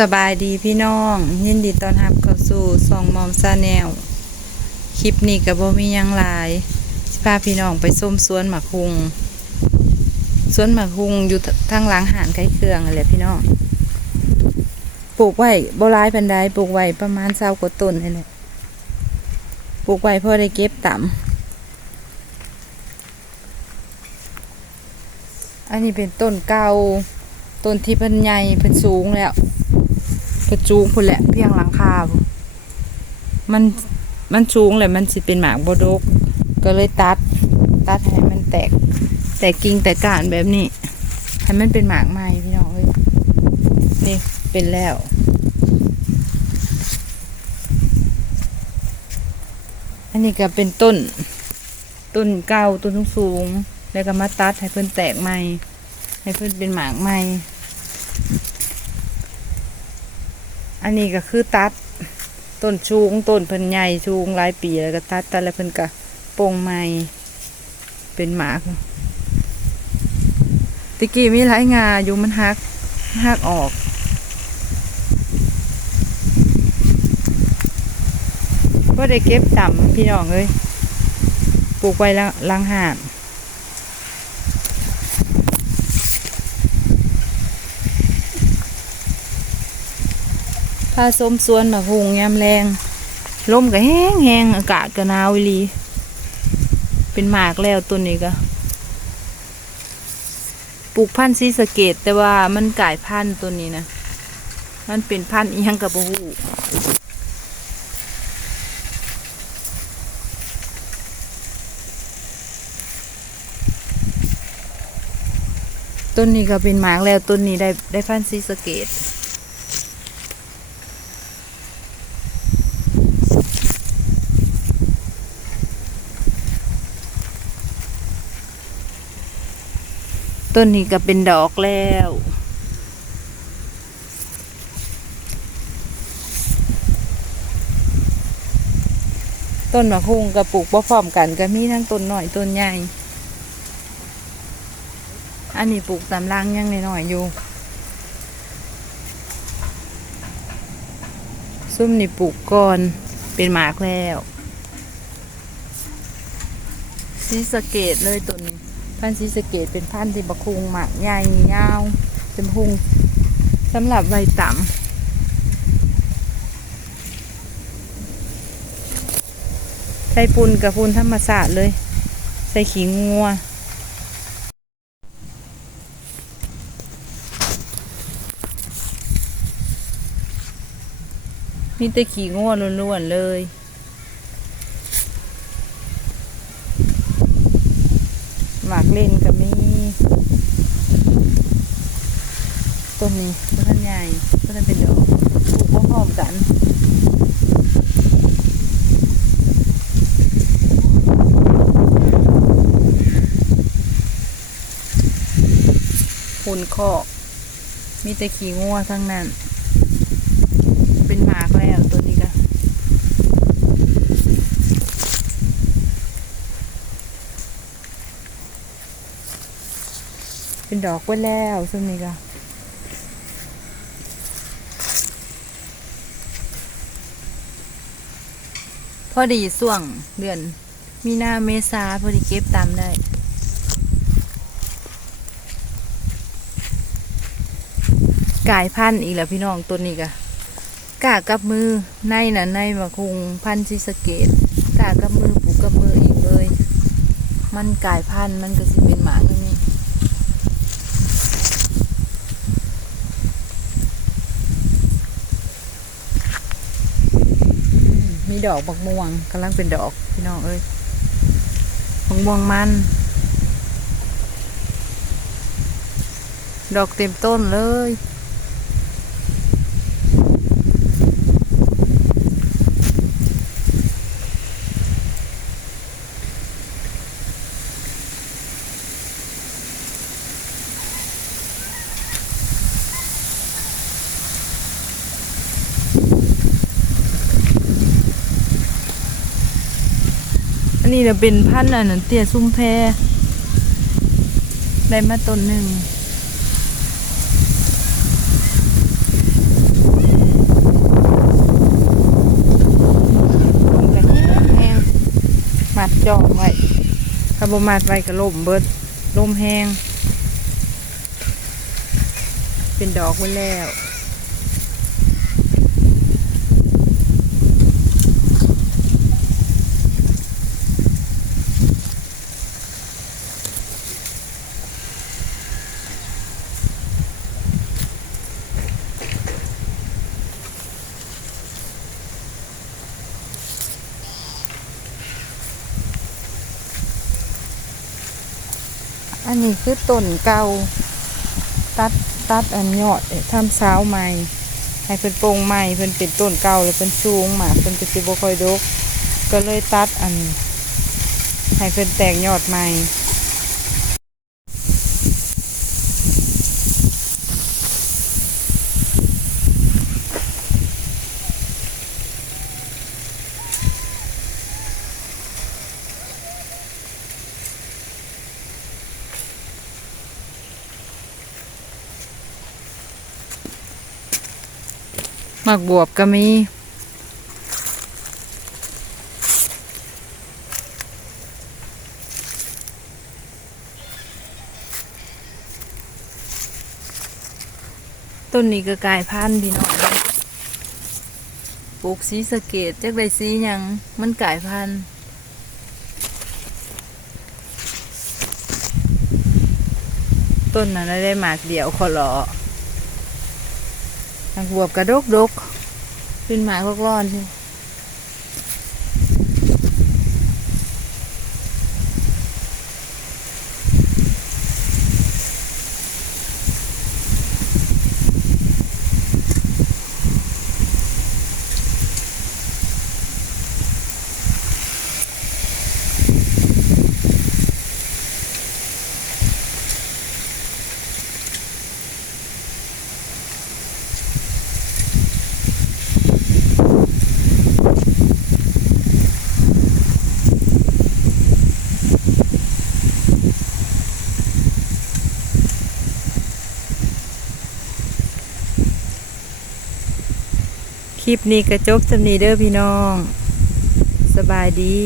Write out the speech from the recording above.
สบายดีพี่น้อง ยินดีต้อนรับเข้าสู่ซองมอมซาแนลคลิปนี้กับโบมียังหลายสิพาพี่น้องไปส้มสวนหมักฮุงสวนหมักฮุงอยู่ทางหลังหานไก่เครื่องนั่นแหละพี่น้องปลูกไว้โบร้ายปันไดปลูกไว้ประมาณเศร้ากว่าต้นนี่แหละปลูกไว้พอได้เก็บต่ำอันนี้เป็นต้นเก่าต้นที่เพิ่นใหญ่เพิ่นสูงแล้ว กระจูงพุ่นแหละเพียงหลังคามันมันสูงเลยมันสิเป็นหมากบดก ก็เลยตัด ตัดให้มันแตก แตกกิ่งแตกก้านแบบนี้ ให้มันเป็นหมากใหม่พี่น้องเอ้ยนี่เป็นแล้วอันนี้ก็เป็นต้น ต้นเก่าต้นสูง แล้วก็มาตัดให้เพิ่นแตกใหม่ ให้เพิ่นเป็นหมากใหม่ อันนี้ก็คือตัดต้นชูงต้นเพิ่นใหญ่ชูงหลายปีแล้วก็ตัดตัดแล้วเพิ่นก็โป่งใหม่เป็นหมากตะกี้มีหลายงาอยู่มันหักหักออกก็ได้เก็บต่ำพี่น้องเอ้ยปลูกไว้ละลังหาน พาส้มส่วนมาหุงยามแรงลมก็แห้งแห้งอากาศก็หนาวอีลี เป็นหมากแล้วต้นนี้ก็ปลูกพันธุ์ซีสเกต แต่ว่ามันกลายพันธุ์ตัวนี้นะมันเป็นพันธุ์อีหยังกับบูต้นนี้ก็เป็นหมากแล้วต้นนี้ได้ได้พันธุ์ซีสเกต ต้นนี้ก็เป็นดอกแล้วต้นมะฮุงกับปลูกบ่พร้อมกันก็มีทั้งต้นหน่อยต้นใหญ่ อันนี้ปลูกตามรังยังน้อยๆอยู่ ซุ่มนี่ปลูกก่อนเป็นหมากแล้วซีสเกตเลยต้นนี้ พันธุ์ศรีสเกตเป็นพันธุ์ที่บะคุงหมากใหญ่ยาวเป็นพุงสำหรับใบต่ำใส่ปุนกับปุนธรรมศาสตร์เลย ใส่ขี้งัวมีแต่ขี้งัวล้วนๆเลย หมากเล่นก็มีต้นนี้ต้นท่านใหญ่ต้นนั้นเป็นดอกปลูกพร้อมๆกันหุ่นคอกมีแต่ขี้งัวทั้งนั้นหมากแล้วตัวนี้ก็ เป็น ดอกไว้แล้วซึ่งนี้ก็พอดีส่วงเดือน มีนาเมษาพอดีเก็บตามได้กายพันธุ์อีกแล้วพี่น้องตัวนี้ก็กากับมือในน่ะในมาคงพันธุ์ซิสเกตกากับมือปลูกกับมืออีกเลย มันกายพันธุ์มันก็สิเป็นหมากอันนี้ มีดอกบักม่วงกำลังเป็นดอกพี่น้องเอ้ยบักม่วงมัน ดอกเต็มต้นเลย นี่เจะเป็นพันธุ์อันนั้เตี้ยซุ้มแพได้มาต้นหนึ่งมัดจอกไว้ถ้าบ่มัดไว้ก็ล่มเบิดล่มแห้ง เป็นดอกไว้แล้ว อันนี้คือต้นเก่าตัดตัดอันยอดทำสาวใหม่ให้เพิ่นโปร่งใหม่เพิ่นเป็นต้นเก่าแล้วเพิ่นสูงมากเพิ่นก็สิบ่ค่อยดก ก็เลยตัดอันให้เพิ่นแตกยอดใหม่ หมักบวบก็มีต้นนี้ก็กลายพันธุ์พี่น้องปลูกสีสะเกตจักได้สียังมันกลายพันธุ์ต้นนั้นได้หมากเดียวขอหลอ หมากบวบกระดกดกขึ้นมาลกร้อน ลิปนี้กระจกสำนีเด้อพี่น้อง สบายดี